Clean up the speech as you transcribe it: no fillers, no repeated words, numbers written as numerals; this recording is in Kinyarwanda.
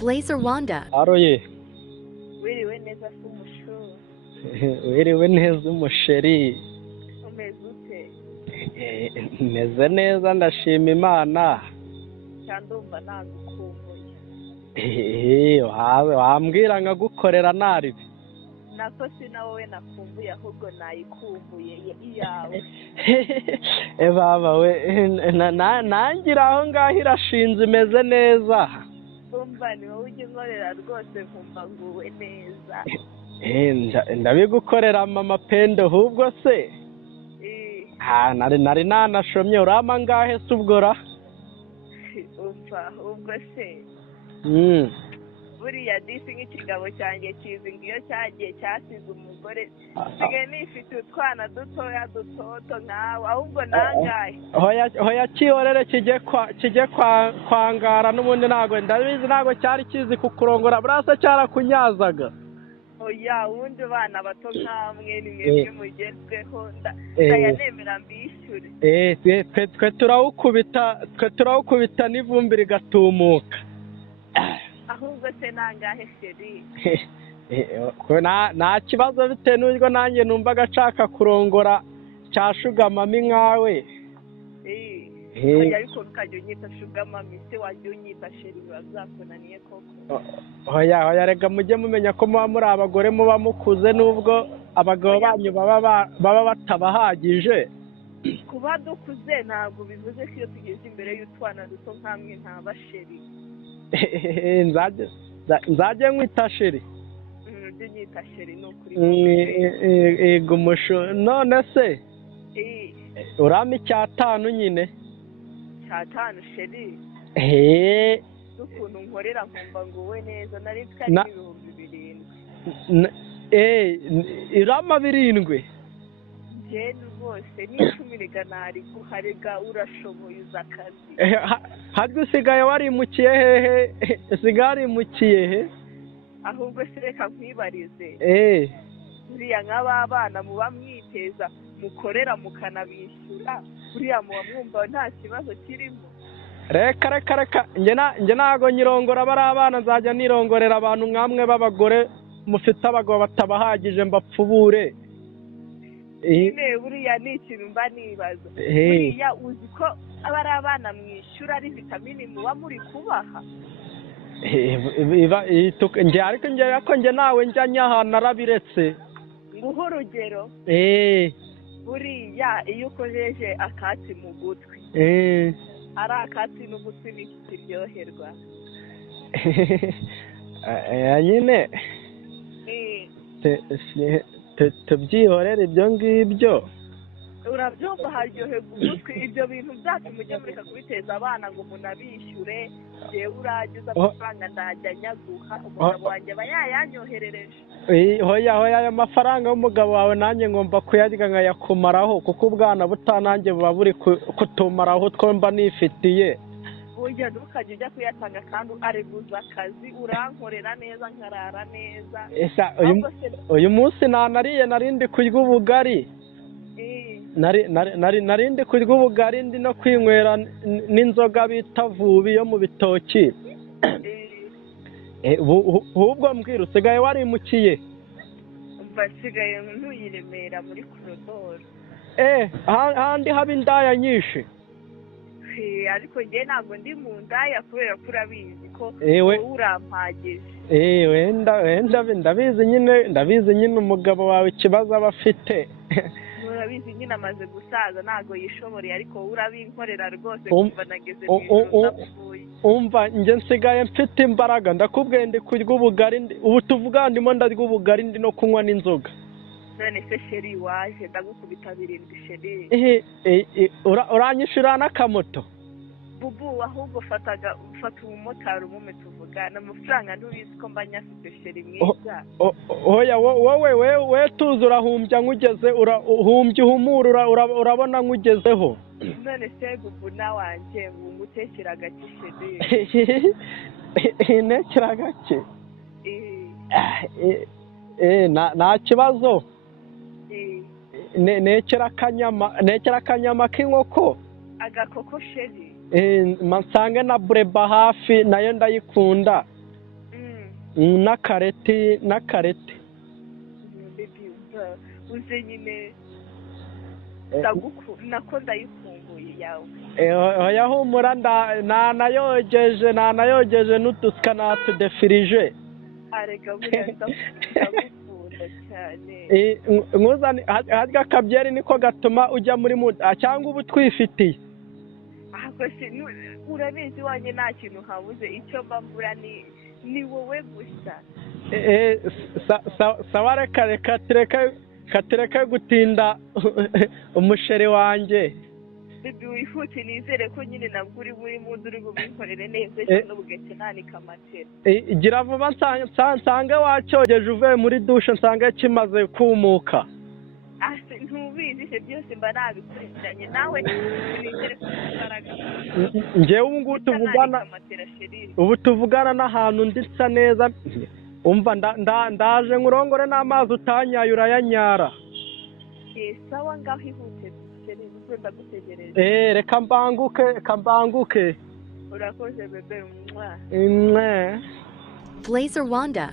Blazer Wanda. Aroye. Wiriwe neza se umushu. Wiriwe neza umusheri. Umeze ute? Meze neza ndashima Imana. Cyandumva nagukumbuye. Wambwira nkagukorera naribi. Nako sina wowe nakumbuye ahubwo nayikumbuye iyawe. Baba we nangira aho ngaho irashinze imeze neza. Umva ni wowe ujya unkorera rwose nkumva nguwe neza. Ndabigukorera mama pendo ahubwo se. Nari nanashomye urama ngahe se ubwo ra? Umva ubwo se. Buriya disi nk'ikigabo cyanjye kizi ngo iyo cyagiye cyasize umugore nsigaye nifite utwana dutoya dutoto nkawe ahubwo nangahe. Hoya kihorere kijye kwangara n'ubundi ntabwo ndabizi ntabwo cyari kizi kukurongora burasa cyarakunyazaga. Oya wundi bana bato nkamwe ni mwebwe mugezweho ndayanemera mbishyure. Twe turawukubita n'ivumbi rigatumuka. Ahubwo se nangahe sheri? Nta kibazo bitewe n'uburyo nanjye numvaga nshaka kurongora cyashugamamo nkawe. Ariko ukajya unyita shugamami se wajya unyita sheri biba byakunaniye koko. Hoya rega mujye mumenya ko muba muri abagore muba mukuze n'ubwo abagabo banyu baba batabahagije. Kuba dukuze ntabwo bivuze ko iyo tugeze imbere y'utwana duto nkamwe ntaba sheri. Nzajye nkwita sheri. Ujye unyita sheri ni ukuri. Ego umushu none se urama icyatanu nyine. Cyatanu sheri. N'ukuntu nkorera nkumva nguwe neza nari twari n'ibihumbi 7. Irama 7. Jeni rwose n'icumi rega nari guharega urashoboye uza akazi. Harya usigaye warimukiye hehe? Usigaye warimukiye he? Ahubwo se reka nkwibarize. Buriya nk'aba bana muba mwiteza mukorera mukanabishyura buriya muba mwumva nta kibazo kirimo. Reka njye ntago nyirongora bari abana nzajya nirongorera abantu mwamwe b'abagore mufite abagabo batabahagije mbapfubure. Buriya ni ikintu mba nibaza. Buriya uzi ko aba ari abana mwishyura ari vitamini muba muri kubaha. Ariko njye nawe njya nyahana narabiretse. Nguhe urugero. Buriya iyo ukojeje akatsi mu gutwi. Ari akatsi n'ugutwi ntikiryoherwa. Nyine tubyihorere ibyo ngibyo. Urabyumva haryoherwa ugutwi ibyo bintu byacu mujye mureka kubiteza abana ngo umuntu abishyure yewe uragize amafaranga ndajya nyaguha umugabo wanjye aba yayanyoherereje. Hoya ayo mafaranga y'umugabo wawe nanjye ngomba kuyarya nkayakumaraho kuko ubwana butanange buba buri kutumaraho two mba nifitiye. Burya ntukajya ujya kuyatanga kandi areguza akazi urankorera neza nkarara neza. Uyu munsi nanariye narindi kurya ubugari. Narindi kurya ubugari ndi no kwinywera n'inzoga bita vubi yo mu bitoki. Ahubwo mbwira usigaye warimukiye? Mba nsigaye ntuyiremera muri korodoro. Ahandi haba indaya nyinshi. Ariko njye ntabwo ndi mu ndaya kubera ko urabizi ko wowe urampagije. Wenda ndabizi nyine umugabo wawe ikibazo aba afite. Urabizi nyine amaze gusaza ntabwo yishoboreye ariko wowe urabinkorera rwose kumva nageze mu ijoro ndapfuye. Umva njye nsigaye mfite imbaraga ndakubwiye ndi kurya ubugari ubu tuvuga ndimo ndarya ubugari ndi no kunywa n'inzoga. None se sheri waje ndagukubita 7 sheri. Uranyishyura n'akamoto? Bubu ahubwo ufata umumotari umume tuvugana amafaranga ntubizi ko mba nyafite sheri mwiza. Hoya wowe tuzi urahumbya nkugezeho urabona nkugezeho. None se bubu nawanjye ngutekera gake sheri. Nekera gake? Nta kibazo. Nekera akanyama k'inkoko. Agakoko sheri. Nsange na bureba hafi nayo ndayikunda. n'akareti baby uze nyine nako ndayifunguye yawe oya humura nanayogeje n'udusika natudefirije arega buriya ndagukunda cyane nkuzane harya akabyeri niko gatuma ujya muri cyangwa uba utwifitiye urabizi wanjye nta kintu habuze icyo mbambura ni wowe gusa sawa reka tureke gutinda umusheri wanjye bibi wifute nizere ko nyine nabwo uri muri munsi uri bubinkorere neza ejo n'ubugake nanika amatera gira vuba nsange wacyogeje uvuye muri dushe nsange kimaze kumuka ntubizi ibyo byose mba nabikurikiranye nawe nizere ko imbaraga njyewe ubu tuvugana n'ahantu ndisa neza umva ndaje nkurongore n'amazi utanyaye urayanyara sawa ngaho ihute ndagutegereje reka mbanguke urakoze bebe mwe Blazer Wanda.